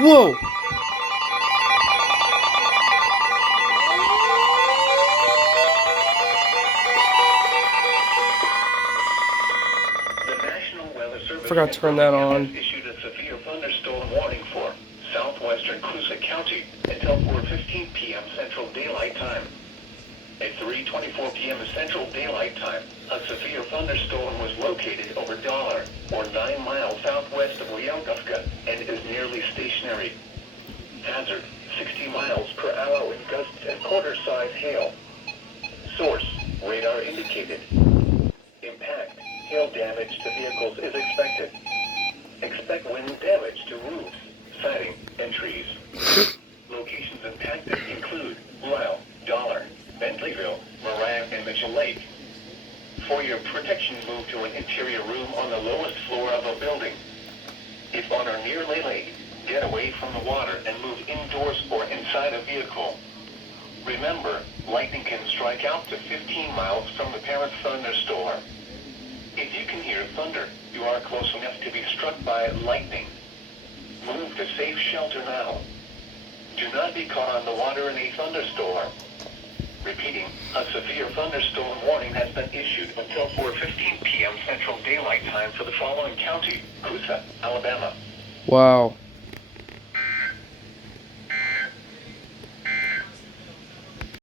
Whoa! The National Weather Service Forgot to turn that on. has issued a severe thunderstorm warning for southwestern Coosa County until 4:15 p.m. Central Daylight Time. At 3:24 p.m. Central Daylight Time, a severe thunderstorm was located over Dollar, or 9 miles southwest of Leogufka, and is nearly stationary. Hazard, 60 miles per hour with gusts and quarter-size hail. Source, radar indicated. Impact, hail damage to vehicles is expected. Expect wind damage to roofs, siding, and trees. Locations impacted include Royal, Dollar, Bentleyville, Moran, and Mitchell Lake. For your protection, move to an interior room on the lowest floor of a building. If on or near Lake, get away from the water and move indoors or inside a vehicle. Remember, lightning can strike out to 15 miles from the parent thunderstorm. If you can hear thunder, you are close enough to be struck by lightning. Move to safe shelter now. Do not be caught on the water in a thunderstorm. Repeating, a severe thunderstorm warning has been issued until 4:15 p.m. Central Daylight Time for the following county: Coosa, Alabama. Wow.